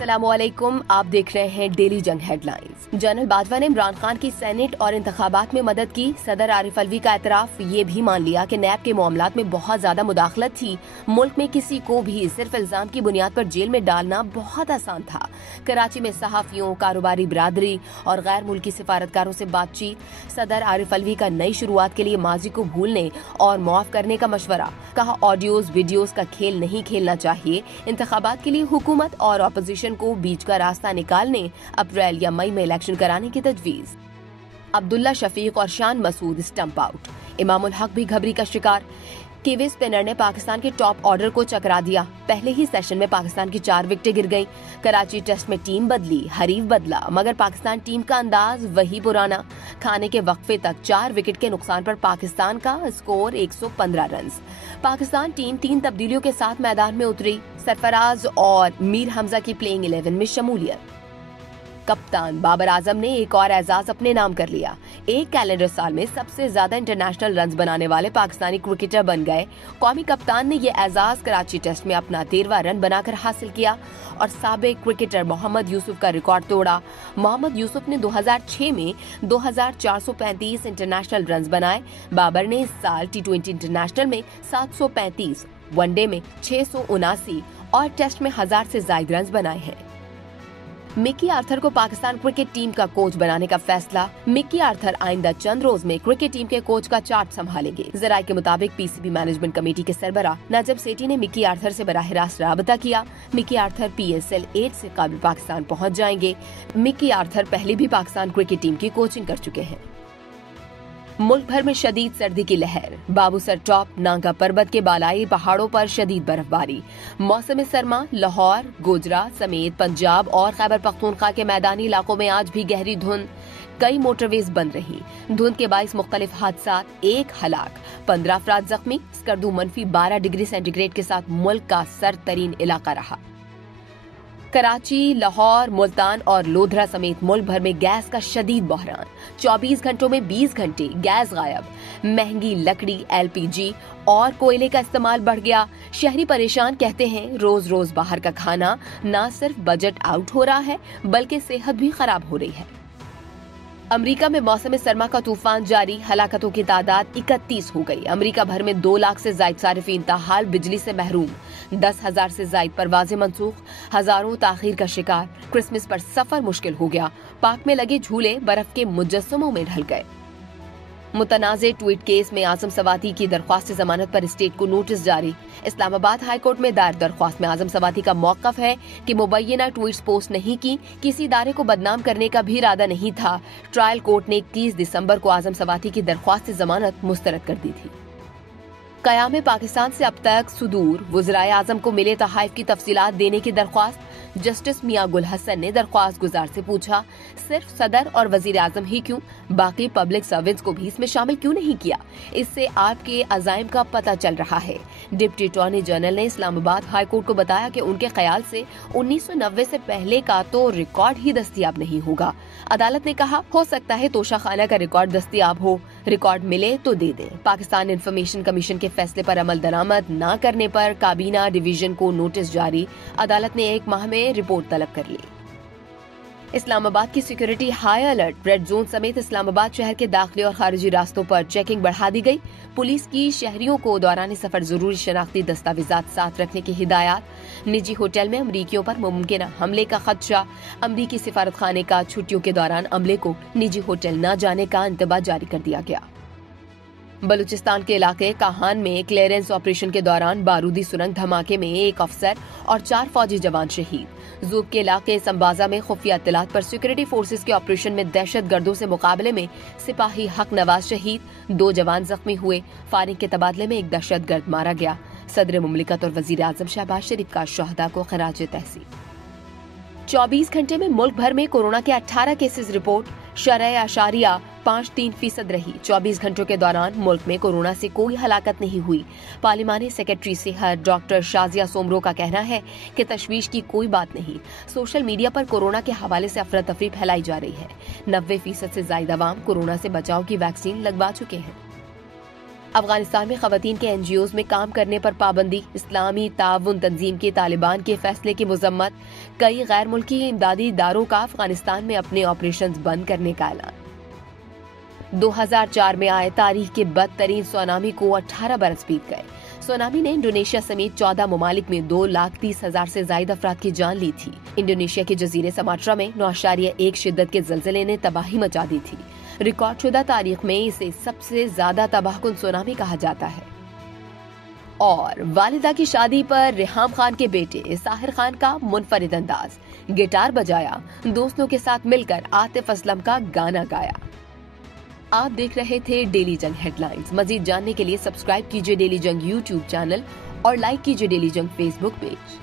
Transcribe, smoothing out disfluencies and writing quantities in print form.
अस्सलामुअलैकुम, आप देख रहे हैं डेली जंग हेडलाइंस। जनरल बाजवा ने इमरान खान की सेनेट और इंतखाबात में मदद की। सदर आरिफ अलवी का एतराफ, ये भी मान लिया कि नैब के मामलात में बहुत ज्यादा मुदाखलत थी। मुल्क में किसी को भी सिर्फ इल्जाम की बुनियाद पर जेल में डालना बहुत आसान था। कराची में सहाफियों, कारोबारी बिरादरी और गैर मुल्की सिफारतकारों से बातचीत। सदर आरिफ अलवी का नई शुरुआत के लिए माजी को भूलने और माफ करने का मशवरा। कहा, ऑडियोज वीडियोज का खेल नहीं खेलना चाहिए। इंतखाबात के लिए हुकूमत और अपोजिशन को बीच का रास्ता निकालने अप्रैल या मई में इलेक्शन कराने की तजवीज। अब्दुल्ला शफीक और शान मसूद स्टंप आउट। इमामुल हक भी घबरी का शिकार। किवी स्पिनर ने पाकिस्तान के टॉप ऑर्डर को चकरा दिया। पहले ही सेशन में पाकिस्तान की 4 विकेटें गिर गईं। कराची टेस्ट में टीम बदली, हरीफ बदला, मगर पाकिस्तान टीम का अंदाज वही पुराना। खाने के वक्फे तक 4 विकेट के नुकसान पर पाकिस्तान का स्कोर 115 रन। पाकिस्तान टीम 3 तब्दीलियों के साथ मैदान में उतरी। सरफराज और मीर हमजा की प्लेइंग 11 में शमूलियत। कप्तान बाबर आजम ने एक और एजाज अपने नाम कर लिया। एक कैलेंडर साल में सबसे ज्यादा इंटरनेशनल रन्स बनाने वाले पाकिस्तानी क्रिकेटर बन गए। कौमी कप्तान ने ये एजाज कराची टेस्ट में अपना 13वां रन बनाकर हासिल किया और साबिक क्रिकेटर मोहम्मद यूसुफ का रिकॉर्ड तोड़ा। मोहम्मद यूसुफ ने 2006 में 2435 इंटरनेशनल रन्स बनाए। बाबर ने इस साल T20 इंटरनेशनल में 735, वनडे में 679 और टेस्ट में 1000 से ज्यादा रन्स बनाए हैं। मिकी आर्थर को पाकिस्तान क्रिकेट टीम का कोच बनाने का फैसला। मिकी आर्थर आइंदा चंद रोज में क्रिकेट टीम के कोच का चार्ट संभालेंगे। जराये के मुताबिक पीसीबी मैनेजमेंट कमेटी के सरबराह नजब सेठी ने मिकी आर्थर से बराह रास्त राबता किया। मिकी आर्थर PSL 8 से काबिल पाकिस्तान पहुंच जाएंगे। मिकी आर्थर पहले भी पाकिस्तान क्रिकेट टीम की कोचिंग कर चुके हैं। मुल्क भर में शदीद सर्दी की लहर। बाबूसर टॉप, नांगा पर्वत के बालाई पहाड़ों पर शदीद बर्फबारी। मौसम सरमा लाहौर, गुजरात समेत पंजाब और खैबर पख्तूनख्वा के मैदानी इलाकों में आज भी गहरी धुंध। कई मोटरवेज बंद रही। धुंध के बाईस मुख्तलिफ हादसा, 1 हलाक, 15 अफराद जख्मी। स्कर्दू -12 डिग्री सेंटीग्रेड के साथ मुल्क का सर्द तरीन इलाका रहा। कराची, लाहौर, मुल्तान और लोधरा समेत मुल्क भर में गैस का शदीद बहरान। 24 घंटों में 20 घंटे गैस गायब। महंगी लकड़ी, LPG और कोयले का इस्तेमाल बढ़ गया। शहरी परेशान, कहते हैं रोज रोज बाहर का खाना न सिर्फ बजट आउट हो रहा है बल्कि सेहत भी खराब हो रही है। अमेरिका में मौसम सरमा का तूफान जारी। हलाकतों की तादाद 31 हो गई। अमेरिका भर में 2 लाख से ज्यादा सारिफीन ताहाल बिजली से महरूम। 10,000 से ज्यादा परवाजें मनसूख। हजारों ताखीर का शिकार। क्रिसमस पर सफर मुश्किल हो गया। पार्क में लगे झूले बर्फ के मुजस्समों में ढल गए। मुतनाज़े ट्वीट केस में आजम सवाती की दरख्वास्त जमानत पर स्टेट को नोटिस जारी। इस्लामाबाद हाई कोर्ट में दायर दरख्वास्त में आजम सवाती का मौक़िफ़ है कि मुबैना ट्वीट्स पोस्ट नहीं की, किसी इदारे को बदनाम करने का भी इरादा नहीं था। ट्रायल कोर्ट ने 21 दिसंबर को आजम सवाती की दरख्वास्त जमानत मुस्तरद कर दी थी। क़याम पाकिस्तान से अब तक सुदूर वज़राए आज़म को मिले तहाइफ की तफसीलात देने की दरख्वास्त। जस्टिस मियां गुल हसन ने दरख्वास्त गुजार से पूछा, सिर्फ सदर और वजीर आजम ही क्यों, बाकी पब्लिक सर्वेंट्स को भी इसमें शामिल क्यों नहीं किया? इससे आपके अज़ाइम का पता चल रहा है। डिप्टी अटॉर्नी जनरल ने इस्लामाबाद हाई कोर्ट को बताया कि उनके ख्याल से 1990 से पहले का तो रिकॉर्ड ही दस्तयाब नहीं होगा। अदालत ने कहा, हो सकता है तोशा खाना का रिकॉर्ड दस्तयाब हो, रिकॉर्ड मिले तो दे दें। पाकिस्तान इंफॉर्मेशन कमीशन के फैसले पर अमल दरामद न करने पर काबीना डिवीजन को नोटिस जारी। अदालत ने 1 माह में रिपोर्ट तलब कर ली। इस्लामाबाद की security high alert. Red zone समेत इस्लामाबाद शहर के दाखिली और खारिजी रास्तों पर चेकिंग बढ़ा दी गई। पुलिस की शहरियों को दौरान सफर जरूरी शनाख्ती दस्तावेजात साथ रखने की हिदायत। निजी होटल में अमरीकियों पर मुमकिन हमले का खदशा। अमरीकी सिफारत खाने का छुट्टियों के दौरान अमले को निजी होटल न जाने का इंतबा जारी कर दिया गया। बलूचिस्तान के इलाके काहान में क्लियरेंस ऑपरेशन के दौरान बारूदी सुरंग धमाके में 1 अफसर और 4 फौजी जवान शहीद। जूब के इलाके संबाजा में खुफिया इत्तलात पर सिक्योरिटी फोर्सेस के ऑपरेशन में दहशतगर्दों से मुकाबले में सिपाही हक नवाज शहीद। 2 जवान जख्मी हुए। फायरिंग के तबादले में 1 दहशतगर्द मारा गया। सदर मुमलिकत और वजीर आजम शहबाज शरीफ का शहदा को खराज तहसीन। 24 घंटे में मुल्क भर में कोरोना के 18 केसेस रिपोर्ट। शरह आशारिया 5.3% रही। 24 घंटों के दौरान मुल्क में कोरोना से कोई हलाकत नहीं हुई। पार्लिमानी सेक्रेटरी सेहत डॉक्टर शाजिया सोमरो का कहना है कि तशवीश की कोई बात नहीं। सोशल मीडिया पर कोरोना के हवाले से अफरा तफरी फैलाई जा रही है। 90% से ज्यादा अवाम कोरोना से बचाव की वैक्सीन लगवा चुके हैं। अफगानिस्तान में खवातीन के NGOs में काम करने पर पाबंदी। इस्लामी ताउन तंजीम के तालिबान के फैसले की मुजम्मत। कई गैर मुल्की इमदादी इदारों का अफगानिस्तान में अपने ऑपरेशंस बंद करने का ऐलान। 2004 में आए तारीख के बदतरीन सुनामी को 18 बरस बीत गए। सुनामी ने इंडोनेशिया समेत 14 ममालिक में 2,30,000 से ज्यादा अफराद की जान ली थी। इंडोनेशिया के जजीरे समाट्रा में 9.1 शिद्दत के ज़लज़ले ने तबाही मचा दी थी। रिकॉर्डशुदा तारीख में इसे सबसे ज्यादा तबाहकुन सुनामी कहा जाता है। और वालिदा की शादी पर रेहाम खान के बेटे साहिर खान का मुनफरिद अंदाज, गिटार बजाया, दोस्तों के साथ मिलकर आतिफ असलम का गाना गाया। आप देख रहे थे डेली जंग हेडलाइंस। मजीद जानने के लिए सब्सक्राइब कीजिए डेली जंग यूट्यूब चैनल और लाइक कीजिए डेली जंग फेसबुक पेज।